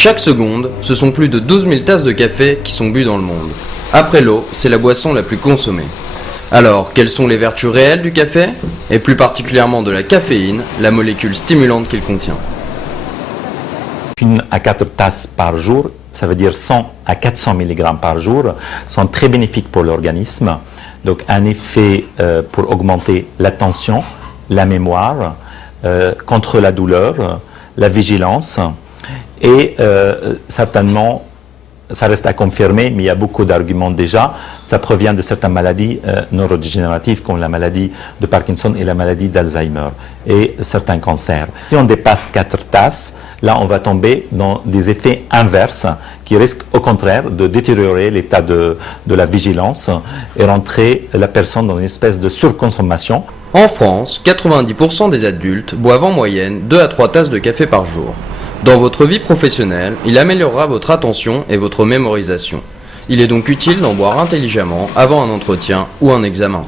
Chaque seconde, ce sont plus de 12 000 tasses de café qui sont bues dans le monde. Après l'eau, c'est la boisson la plus consommée. Alors, quelles sont les vertus réelles du café? Et plus particulièrement de la caféine, la molécule stimulante qu'il contient. 1 à 4 tasses par jour, ça veut dire 100 à 400 mg par jour, sont très bénéfiques pour l'organisme. Donc un effet pour augmenter l'attention, la mémoire, contre la douleur, la vigilance et certainement, ça reste à confirmer, mais il y a beaucoup d'arguments déjà, ça provient de certaines maladies neurodégénératives comme la maladie de Parkinson et la maladie d'Alzheimer et certains cancers. Si on dépasse 4 tasses, là on va tomber dans des effets inverses qui risquent au contraire de détériorer l'état de la vigilance et rentrer la personne dans une espèce de surconsommation. En France, 90% des adultes boivent en moyenne 2 à 3 tasses de café par jour. Dans votre vie professionnelle, il améliorera votre attention et votre mémorisation. Il est donc utile d'en boire intelligemment avant un entretien ou un examen.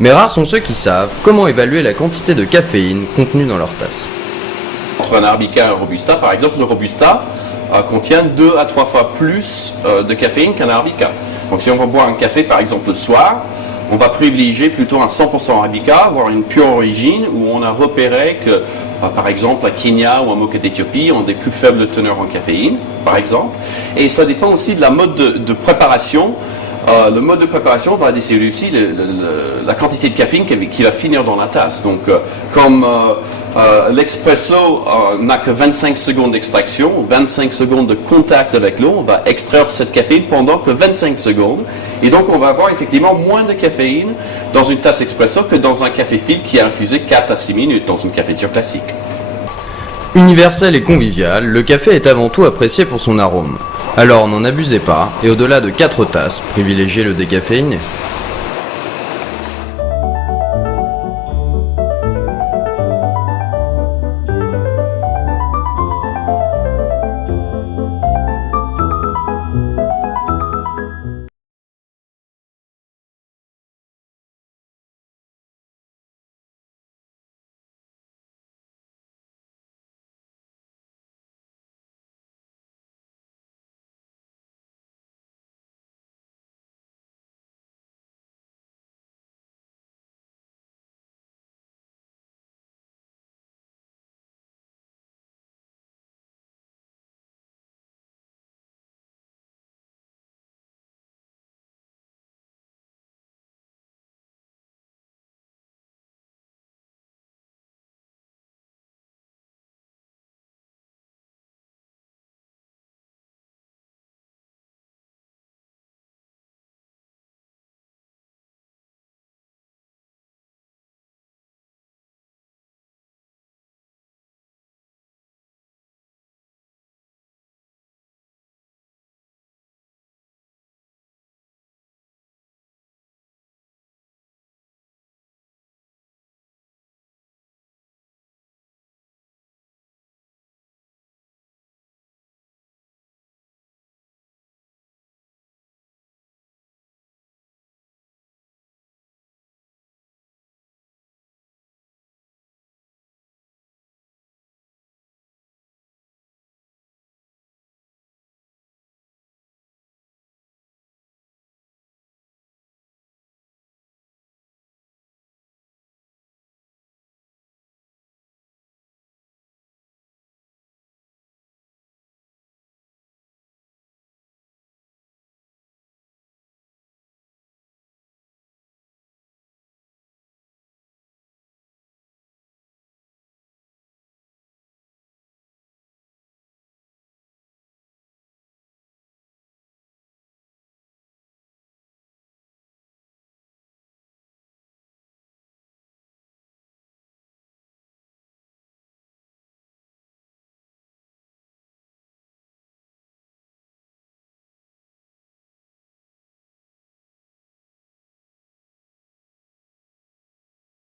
Mais rares sont ceux qui savent comment évaluer la quantité de caféine contenue dans leur tasse. Entre un arabica et un robusta, par exemple, le robusta contient 2 à 3 fois plus de caféine qu'un arabica. Donc si on va boire un café, par exemple, le soir, on va privilégier plutôt un 100% arabica, voire une pure origine, où on a repéré que, par exemple, un Kenya ou un Moka d'Éthiopie ont des plus faibles teneurs en caféine, par exemple. Et ça dépend aussi de la mode de préparation. Le mode de préparation va décider aussi la quantité de caféine qui va finir dans la tasse. Donc, comme l'expresso n'a que 25 secondes d'extraction, 25 secondes de contact avec l'eau, on va extraire cette caféine pendant que 25 secondes. Et donc, on va avoir effectivement moins de caféine dans une tasse expresso que dans un café filtre qui est infusé 4 à 6 minutes dans une cafetière classique. Universel et convivial, le café est avant tout apprécié pour son arôme. Alors n'en abusez pas, et au-delà de 4 tasses, privilégiez le décaféiné.